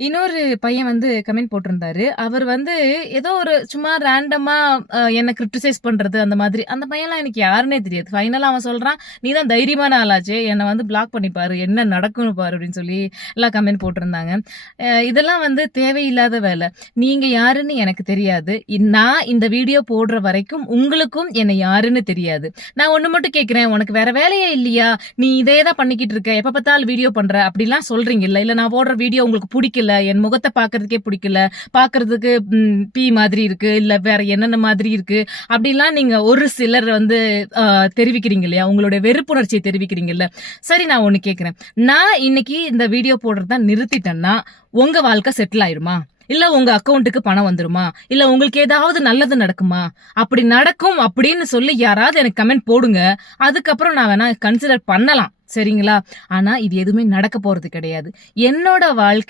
இன்னொரு பையன் வந்து கமெண்ட் போட்டிருந்தாரு. அவர் வந்து ஏதோ ஒரு சும்மா ரேண்டமா என்ன கிரிட்டிசைஸ் பண்றது அந்த மாதிரி. அந்த பையன்லாம் எனக்கு யாருன்னே தெரியாது. ஃபைனலா அவன் சொல்றான், "நீ தான் தைரியமான ஆளாச்சே. என்ன வந்து பிளாக் பண்ணி பாரு. என்ன நடக்கும்னு பாரு" அப்படின்னு சொல்லி எல்லாம் கமெண்ட் போட்டிருந்தாங்க. இதெல்லாம் வந்து தேவையில்லாத வேலை. நீங்க யாருன்னு எனக்கு தெரியாது. நான் இந்த வீடியோ போடுற வரைக்கும் உங்களுக்கும் என்ன யாருன்னு தெரியாது. நான் ஒண்ணு மட்டும் கேட்கிறேன். உனக்கு வேற வேலையே இல்லையா? நீ இதே தான் பண்ணிக்கிட்டு இருக்க. எப்ப பார்த்தாலும் வீடியோ பண்ற. அப்படிலாம் சொல்றீங்கல்ல. இல்ல நான் போடுற வீடியோ உங்களுக்கு பிடிக்கல. என் முகத்தை பாக்குறதுக்கே பிடிக்கல. பாக்குறதுக்கு பீ மாதிரி இருக்கு. இல்ல வேற என்னென்ன மாதிரி இருக்கு. அப்படிலாம் நீங்க ஒரு சிலர் வந்து தெரிவிக்கிறீங்க இல்லையா? உங்களுடைய வெறுப்புணர்ச்சியை தெரிவிக்கிறீங்கல்ல. சரி நான் ஒண்ணு கேக்குறேன். நான் இன்னைக்கு இந்த வீடியோ போடுறத நிறுத்திட்டேன்னா உங்க வாழ்க்கை செட்டில் ஆயிருமா? இல்ல உங்க அக்கவுண்ட்டுக்கு பணம் வந்துருமா? இல்ல உங்களுக்கு ஏதாவது நல்லது நடக்குமா? அப்படி நடக்கும் அப்படின்னு சொல்லி யாராவது எனக்கு கமெண்ட் போடுங்க. அதுக்கப்புறம் நான் வேணா கன்சிடர் பண்ணலாம். சரிங்களா? ஆனா இது எதுவுமே நடக்க போறது கிடையாது. என்னோட வாழ்க்கை